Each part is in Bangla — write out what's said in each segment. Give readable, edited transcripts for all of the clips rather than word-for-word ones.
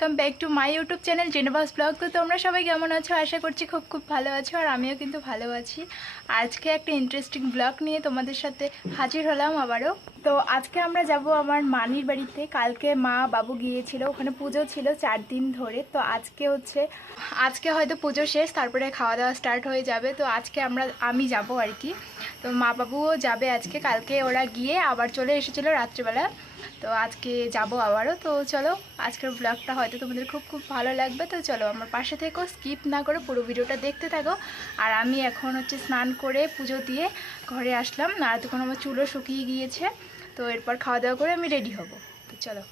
Welcome back to my YouTube channel জেনেভাস ব্লগ। তো তোমরা সবাই কেমন আছো? আশা করছি খুব খুব ভালো আছো, আর আমিও কিন্তু ভালো আছি। আজকে একটা ইন্টারেস্টিং ব্লগ নিয়ে তোমাদের সাথে হাজির হলাম আবারও। তো আজকে আমরা যাব আমার মানির বাড়িতে। কালকে মা বাবু গিয়েছিল, ওখানে পুজো ছিল 4 দিন ধরে। তো আজকে হয়তো পুজো শেষ, তারপরে খাওয়া দাওয়া স্টার্ট হয়ে যাবে। তো আজকে আমি যাব আর কি। তো মা বাবুও যাবে আজকে। কালকে ওরা গিয়ে আবার চলে এসেছিলো রাত্রিবেলা। তো আজকে যাব আবারও। তো চলো, আজকের ব্লগটা হয়তো তোমাদের খুব খুব ভালো লাগবে। তো চলো আমার পাশে থেকো, স্কিপ না করে পুরো ভিডিওটা দেখতে থাকো। আর আমি এখন স্নান করে পুজো দিয়ে ঘরে আসলাম। আর তখন আমার চুলও শুকিয়ে গিয়েছে। তো এরপর খাওয়া দাওয়া করে আমি রেডি হব। তো চলো।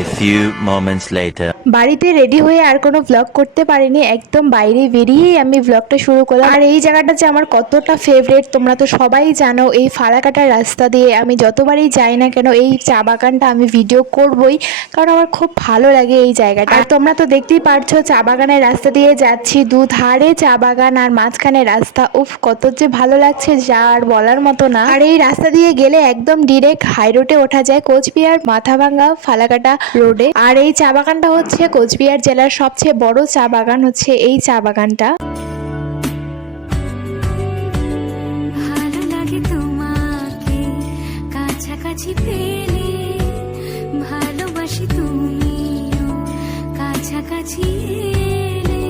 A few moments later. বাড়িতে রেডি হয়ে আর কোনো ব্লগ করতে পারিনি, একদম বাইরে বেরিয়েই আমি ব্লগটা শুরু করলাম। আর এই জায়গাটা যে আমার কতটা ফেভারিট তোমরা তো সবাই জানো। এই ফালাকাটার রাস্তা দিয়ে আমি যতবারই যাই না কেন, এই চা বাগানটা আমি ভিডিও করবই, কারণ আমার খুব ভালো লাগে এই জায়গাটা। আর তোমরা তো দেখতেই পারছো চা বাগানের রাস্তা দিয়ে যাচ্ছি, দুধারে চা বাগান আর মাঝখানে রাস্তা। উফ, কত যে ভালো লাগছে যা আর বলার মতো না। আর এই রাস্তা দিয়ে গেলে একদম ডিরেক্ট হাই রোডে ওঠা যায়, কোচবিহার মাথাভাঙ্গা ফালাকাটা রোডে। আর এই চা বাগানটা হচ্ছে কোচবিহার জেলার সবচেয়ে বড় চা বাগান হচ্ছে এই চা বাগানটা। ভালো লাগে তোমাকে কাছাকাছি পেলে, ভালোবাসি তুমিও কাছাকাছি এলে,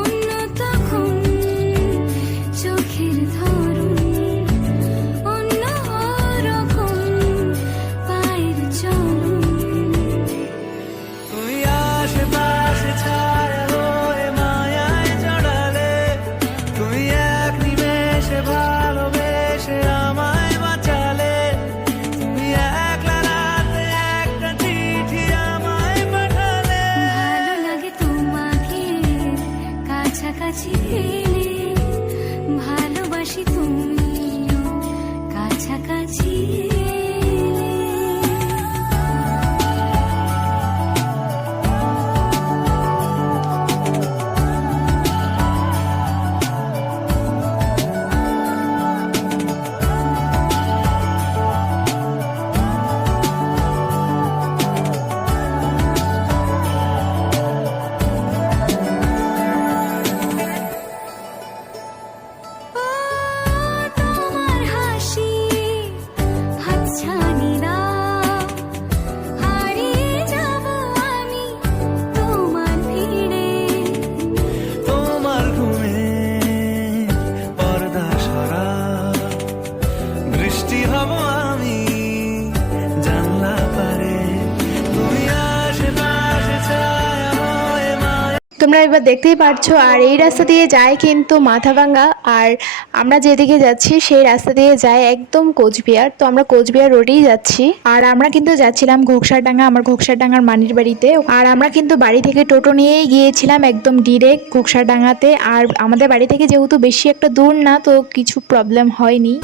অন্য তখন চোখের ধরুন অন্য রকম পায়ের চলুন। তুমি আশেপাশে ছায়া হয়ে মায়ায় জড়ালে, তুমি এক নিমেষে ভালোবেসে আমায় বাঁচালে, তুমি একলা রাতে একটা চিঠি আমায় পাঠালে। ভালো লাগে তোমাকে কাছাকাছি পেলে, ভালোবাসি তুমিও কাছাকাছি এলে। তোমার হাসি হাতছানি দাও, হারিয়ে যাব আমি তোমার ভিড়ে। তোমার ঘুমে পর্দা সরা, বৃষ্টি হব আমি জানলা পারে, তুমি আশেপাশে ছায়া হয়ে মায়া। তোমরা এবার দেখতেই পারছো। আর এই রাস্তা দিয়ে যায় কিন্তু মাথাভাঙ্গা, আর আমরা যেদিকে যাচ্ছি সেই রাস্তা দিয়ে যায় একদম কোচবিহার। তো আমরা কোচবিহার রোডেই যাচ্ছি। আর আমরা কিন্তু যাচ্ছিলাম ঘোকসারডাঙ্গা, আমার ঘোকসারডাঙ্গার মানির বাড়িতে। আর আমরা কিন্তু বাড়ি থেকে টোটো নিয়েই গিয়েছিলাম একদম ডিরেক্ট ঘোকসারডাঙ্গাতে। আর আমাদের বাড়ি থেকে যেহেতু বেশি একটা দূর না, তো কিছু প্রবলেম হয়নি।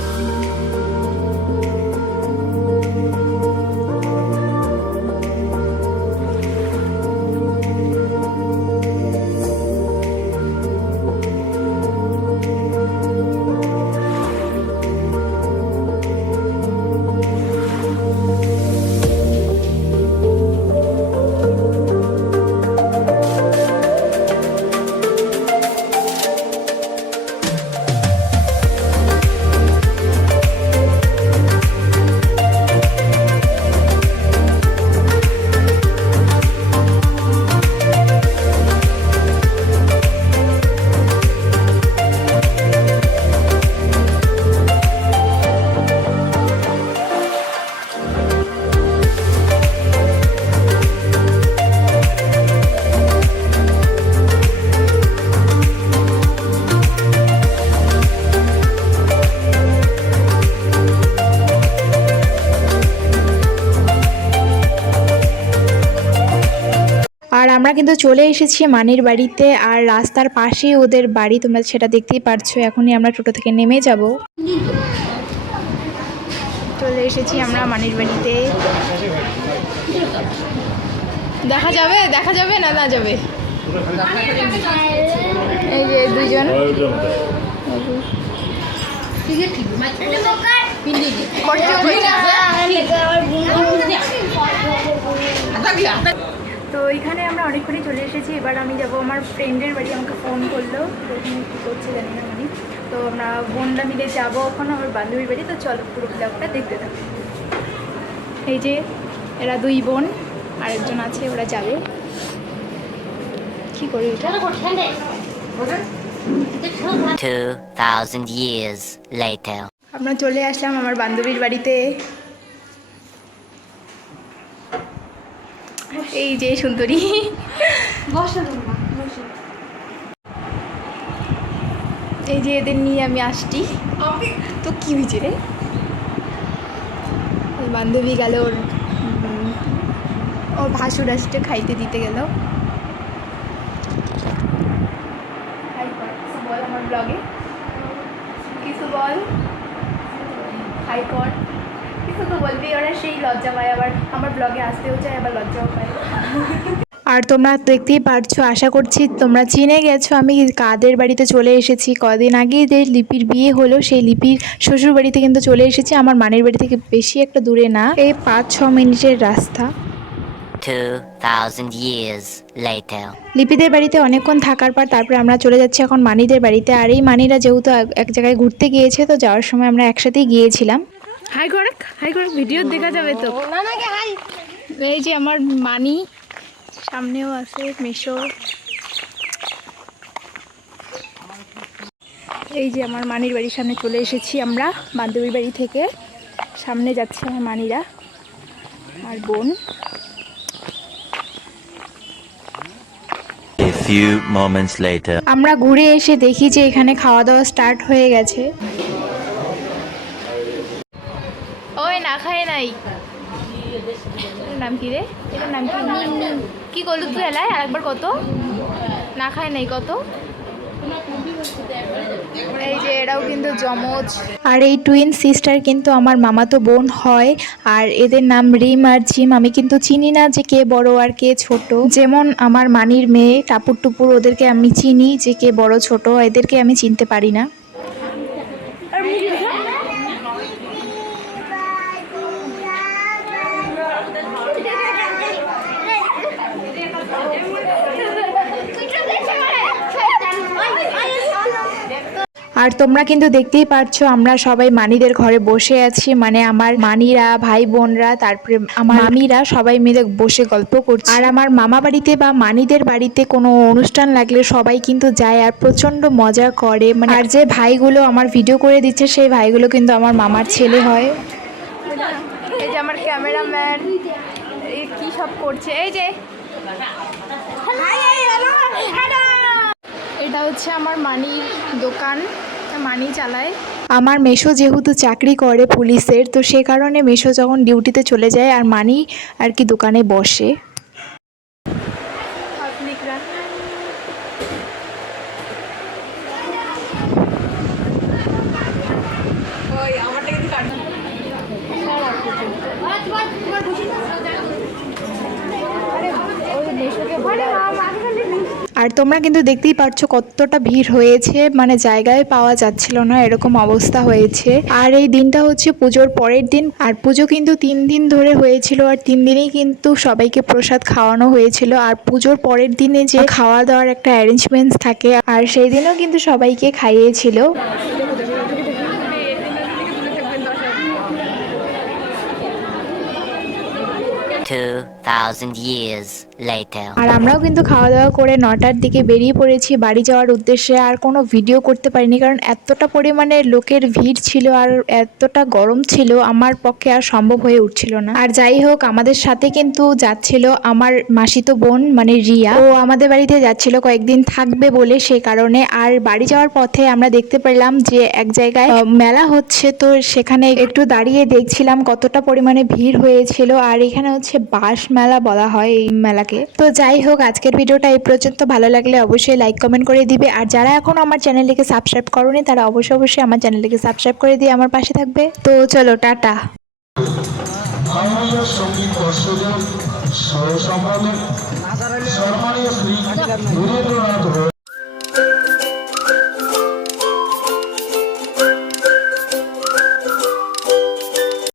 আর আমরা কিন্তু চলে এসেছি মানির বাড়িতে। আর রাস্তার পাশেই ওদের বাড়ি, তোমরা সেটা দেখতেই পারছো। এখনই আমরা টোটো থেকে নেমে যাব। চলে এসেছি আমরা মানির বাড়িতে। দেখা যাবে না যাবে। এই যে দুজন তো এখানে আমরা অনেকক্ষণই চলে এসেছি। এবার আমি যাব আমার ফ্রেন্ডের বাড়ি। আমাকে ফোন করলো, তো ওখানে কী করছে জানি না মানে। তো আমরা বোনরা মিলে যাবো এখন আমার বান্ধবীর বাড়ি। তো চলো পুরো ব্লগটা দেখতে থাকো। এই যে এরা দুই বোন, আরেকজন আছে, ওরা যাবে। কি করি এটা? 2,000 years later. আমরা চলে আসলাম আমার বান্ধবীর বাড়িতে। এই যে সুন্দরী, এই যে এদের নিয়ে আমি আসছি। তো কি হয়েছে রে? ওর বান্ধবী গেল ওর ভাসুর আসতে খাইতে দিতে গেল। বল আমার ব্লগে কিছু বল, হাই কর, কিছু তো বলবি। ওরা সেই লজ্জা পায়, আবার আমার ব্লগে আসতেও চায়, আবার লজ্জাও পায়। আর তোমরা দেখতেই পারছো, আশা করছি তোমরা চিনে গেছো আমি কাদের বাড়িতে চলে এসেছি। কদিন আগেই যে লিপির বিয়ে হলো, সেই লিপির শ্বশুর বাড়িতে কিন্তু চলে এসেছি। আমার মানের বাড়ি থেকে বেশি একটা দূরে না, এই 5-6 মিনিটের রাস্তা। 2,000 years later. লিপিদের বাড়িতে অনেকক্ষণ থাকার পর তারপরে আমরা চলে যাচ্ছি এখন মানিদের বাড়িতে। আর এই মানিরা যেহেতু এক জায়গায় ঘুরতে গিয়েছে, তো যাওয়ার সময় আমরা একসাথেই গিয়েছিলাম। হাই করক, হাই করক, ভিডিও দেখা যাবে তো। এই যে আমার মানি, সামনেও আছে মেশো। এই যে আমার মানির বাড়ির সামনে চলে এসেছি আমরা বান্ধবীর বাড়ি থেকে। সামনে যাচ্ছে আমার মানিরা আর বোন। A few moments later. আমরা ঘুরে এসে দেখি যে এখানে খাওয়া দাওয়া স্টার্ট হয়ে গেছে। ওই না খায় নাই, এটার নাম কি রে? এটার নাম কি? কি করলু তুই এলাই? আরেকবার কত না খায় নাই কত। এই যে এরাও কিন্তু জমজ। আর এই টুইন সিস্টার কিন্তু আমার মামাতো বোন হয়। আর এদের নাম রিম আর জিম। আমি কিন্তু চিনি না যে কে বড় আর কে ছোট। যেমন আমার মানির মেয়ে টাপুর টুপুর, ওদেরকে আমি চিনি যে কে বড় ছোট, এদেরকে আমি চিনতে পারি না। আর তোমরা কিন্তু দেখতেই পাচ্ছ আমরা সবাই মানিদের ঘরে বসে আছি, মানে আমার মানিরা, ভাই বোনরা, তারপরে আমার মামিরা সবাই মিলে বসে গল্প করছি। আর আমার মামা বাড়িতে বা মানিদের বাড়িতে কোনো অনুষ্ঠান লাগলে সবাই কিন্তু যায় আর প্রচন্ড মজা করে। মানে আর যে ভাইগুলো আমার ভিডিও করে দিচ্ছে সেই ভাইগুলো কিন্তু আমার মামার ছেলে হয়। এই যে আমার ক্যামেরাম্যান কি সব করছে। এই যে এটা হচ্ছে আমার মানির দোকান, মানি চালায়। আমার মেশো যেহেতু চাকরি করে পুলিশের, তো সে কারণে মেশো যখন ডিউটিতে চলে যায় আর মানি আর কি দোকানে বসে। আর তোমরা কিন্তু দেখতেই পারছো কতটা ভিড় হয়েছে, মানে জায়গায় পাওয়া যাচ্ছিল না, এরকম অবস্থা হয়েছে। আর এই দিনটা হচ্ছে পুজোর পরের দিন। আর পুজো কিন্তু 3 দিন ধরে হয়েছিল, আর 3 দিনেই কিন্তু সবাইকে প্রসাদ খাওয়ানো হয়েছিল। আর পুজোর পরের দিনে যে খাওয়া দাওয়ার একটা অ্যারেঞ্জমেন্টস থাকে, আর সেই দিনও কিন্তু সবাইকে খাইয়েছিল। 2,000 years later. আর আমরাও কিন্তু খাওয়া দাওয়া করে 9টার দিকে বেরিয়ে পড়েছি বাড়ি যাওয়ার উদ্দেশ্যে। আর কোনো ভিডিও করতে পারিনি, কারণ এতটা পরিমাণে লোকের ভিড় ছিল আর এতটা গরম ছিল, আমার পক্ষে আর সম্ভব হয়ে উঠছিল না। আর যাই হোক, আমাদের সাথে কিন্তু যাচ্ছিল আমার মাসিতো বোন মানে রিয়া, ও আমাদের বাড়িতে যাচ্ছিল কয়েকদিন থাকবে বলে, সে কারণে। আর বাড়ি যাওয়ার পথে আমরা দেখতে পেলাম যে এক জায়গায় মেলা হচ্ছে, তো সেখানে একটু দাঁড়িয়ে দেখছিলাম কতটা পরিমাণে ভিড় হয়েছিল। আর এখানে হচ্ছে বাঁশ মেলা বলা হয় এই মেলাকে। তো যাই হোক, আজকের ভিডিওটা এই পর্যন্ত। ভালো লাগলে অবশ্যই লাইক কমেন্ট করে দিবে। আর যারা এখনো আমার চ্যানেলটিকে সাবস্ক্রাইব করোনি তারা অবশ্যই আমার চ্যানেলটিকে সাবস্ক্রাইব করে দিয়ে আমার পাশে থাকবে। তো চলো, টাটা। মাননীয় সঙ্গীত দর্শকদের সহ সম্পাদক সম্মানীয় শ্রী